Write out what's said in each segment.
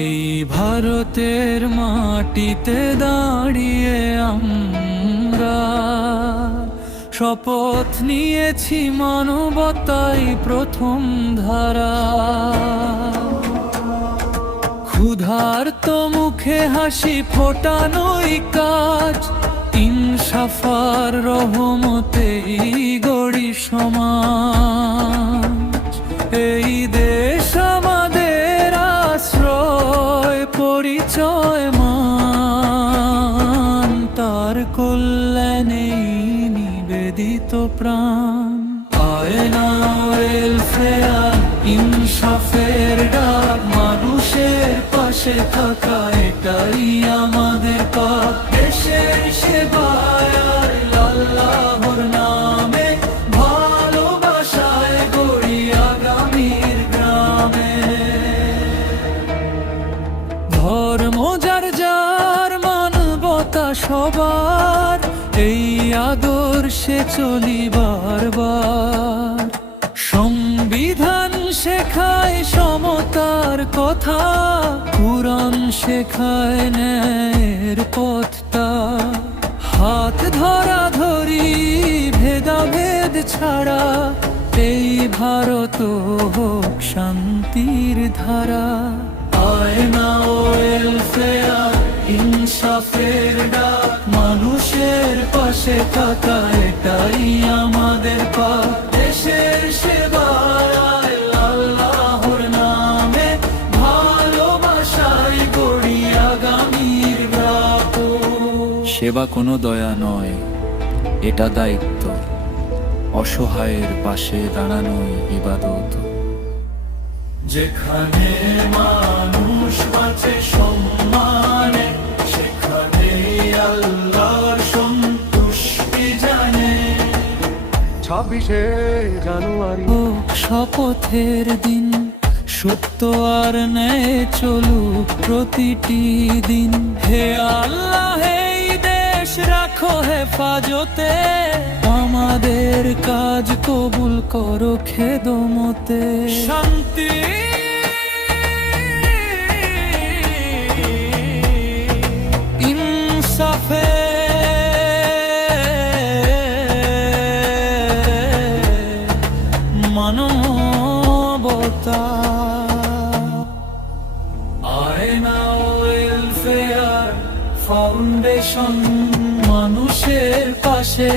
এই ভারতের মাটিতে দাঁড়িয়ে আমরা শপথ নিয়েছি মানবতাই প্রথম ধারা। ক্ষুধার্ত মুখে হাসি ফোটানোই কাজ, ইনসাফার রহমতেই গড়ি সমাজ। এই দেশ আমাদের আশ্রয় পরিচয় মান, তার কল্যাণেই নিবেদিত প্রাণ। আয়না ওয়েলফেয়ার ইনসাফের ডাক, মানুষের পাশে থাকা এটাই আমাদের পাক। দেশের সেবায় আর আল্লাহর নামে ভালোবাসায় গড়ি আগামীর গ্রামে। ধর্ম যার যার, মানবতা সবার, এই আদর্শে চলি বারবার। সংবিধান শেখায় সমতার কথা, কুরআন শেখায় ন্যায়ের পথটা। হাত ধরা ধরি ভেদাভেদ ছাড়া, এই ভারত হোক শান্তির ধারা। আয়না ওয়েলফেয়ার ইনসাফের ডাক, মানুষের পাশে থাকা এটাই আমাদের পাক। দেশের সেবায় আল্লাহর নামে ভালোবাসায় গড়ি আগামীর ব্রাত। সেবা কোনো দয়া নয়, এটা দায়িত্ব। অসহায়ের পাশে দাঁড়ানোই ইবাদত। যেখানে মানুষ বাঁচে সম্মানে, সেখানে আল্লাহর সন্তুষ্টি জানে। 26শে জানুয়ারি হোক শপথের দিন, সত্য আর ন্যায় চলুক প্রতিটি দিন। হে আল্লাহ এই দেশ রাখো হেফাজতে, আমাদের কাজ কবুল করো খেদমতে। শান্তি ইনসাফে মানবতা। আয়না ওয়েলফেয়ার ফাউন্ডেশন, মানুষের পাশে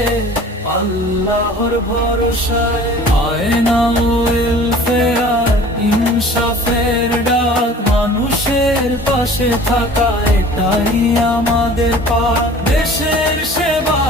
আল্লাহর ভরসায়। আয়না ওয়েলফেয়ার ইনসাফের ডাক, মানুষের পাশে থাকা এটাই আমাদের পাক। দেশের সেবা